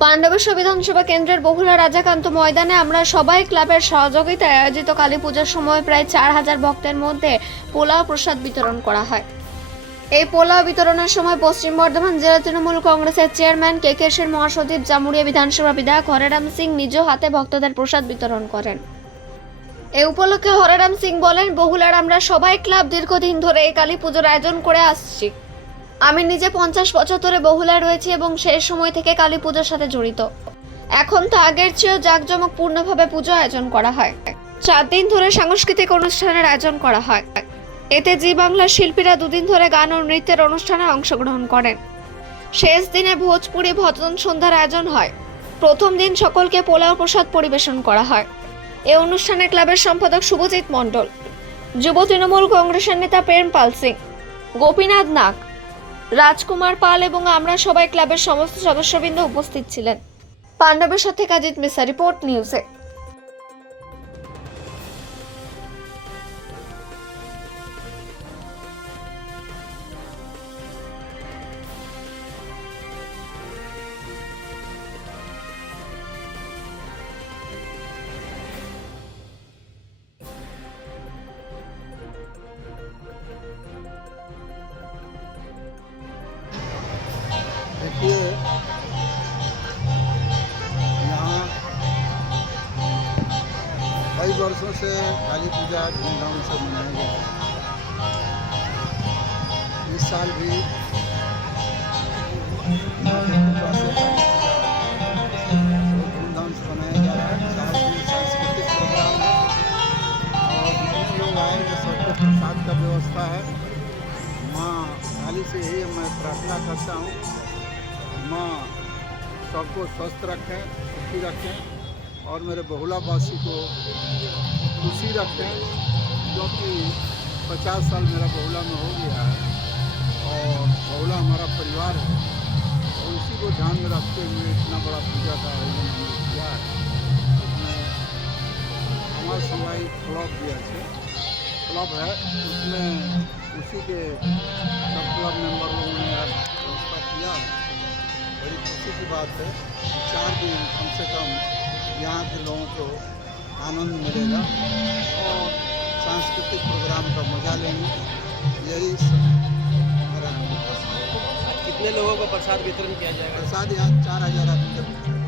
পাণ্ডবেশ্বর বিধানসভা কেন্দ্রের বহুলা রাজাকান্ত ময়দানে আমরা সবাই ক্লাবের সহযোগিতায় আয়োজিত কালী পূজার সময় প্রায় চার হাজার ভক্তের মধ্যে পোলাও প্রসাদ বিতরণ করা হয়। এই পোলাও বিতরণের সময় পশ্চিম বর্ধমান জেলা তৃণমূল কংগ্রেসের চেয়ারম্যান কে কেশের মহাসচিব জামুরিয়া বিধানসভা বিধায়ক হরেরাম সিং নিজ হাতে ভক্তদের প্রসাদ বিতরণ করেন। এ উপলক্ষে হরেরাম সিং বলেন, বহুলার আমরা সবাই ক্লাব দীর্ঘদিন ধরে এই কালী পুজোর আয়োজন করে আসছি। আমি নিজে পঞ্চাশ বছর ধরে বহুলায় রয়েছি এবং সেই সময় থেকে কালী পুজোর সাথে জড়িত। এখন তো আগের চেয়েও জাঁকজমকপূর্ণভাবে পুজো আয়োজন করা হয়। চার দিন ধরে সাংস্কৃতিক অনুষ্ঠানের আয়োজন করা হয়। এতে জি বাংলার শিল্পীরা দুদিন ধরে গান ও নৃত্যের অনুষ্ঠানে অংশগ্রহণ করেন। শেষ দিনে ভোজপুরি ভজন সন্ধ্যার আয়োজন হয়। প্রথম দিন সকলকে পোলাও প্রসাদ পরিবেশন করা হয়। এ অনুষ্ঠানে ক্লাবের সম্পাদক শুভজিৎ মণ্ডল, যুব তৃণমূল কংগ্রেসের নেতা প্রেম পাল সিং, গোপীনাথ নাগ রাজকুমার পাল এবং আমরা সবাই ক্লাবের সমস্ত সদস্যবৃন্দ উপস্থিত ছিলেন। পাণ্ডবের সাথে কাজিত মিসা রিপোর্ট নিউজে। देखिए, यहाँ कई वर्षों से काली पूजा धूमधाम से मनाया जा है। इस साल भी धूमधाम से मनाया जा रहा है। दिन सांस्कृतिक प्रोग्राम है। और आएँगे सबको प्रसाद का व्यवस्था है। माँ काली से ही मैं प्रार्थना करता हूँ। माँ, सबको स्वस्थ रखें, सुखी रखें और मेरे बहुलावासी को खुशी रखें क्योंकि पचास साल मेरा बहुला में हो गया है और बहुला हमारा परिवार है। और उसी को ध्यान में रखते हुए इतना बड़ा पूजा का आयोजन हमने किया है। उसमें हमारे सामुदायिक क्लब भी है। क्लब है, उसमें उसी के सब क्लब मेंबर लोगों ने की बात है चार दिन कम से कम यहाँ के लोगों को आनंद मिलेगा और सांस्कृतिक प्रोग्राम का मज़ा लेंगे। यही मेरा कितने लोगों को प्रसाद वितरण किया जाएगा? प्रसाद यहाँ चार हज़ार आदमी का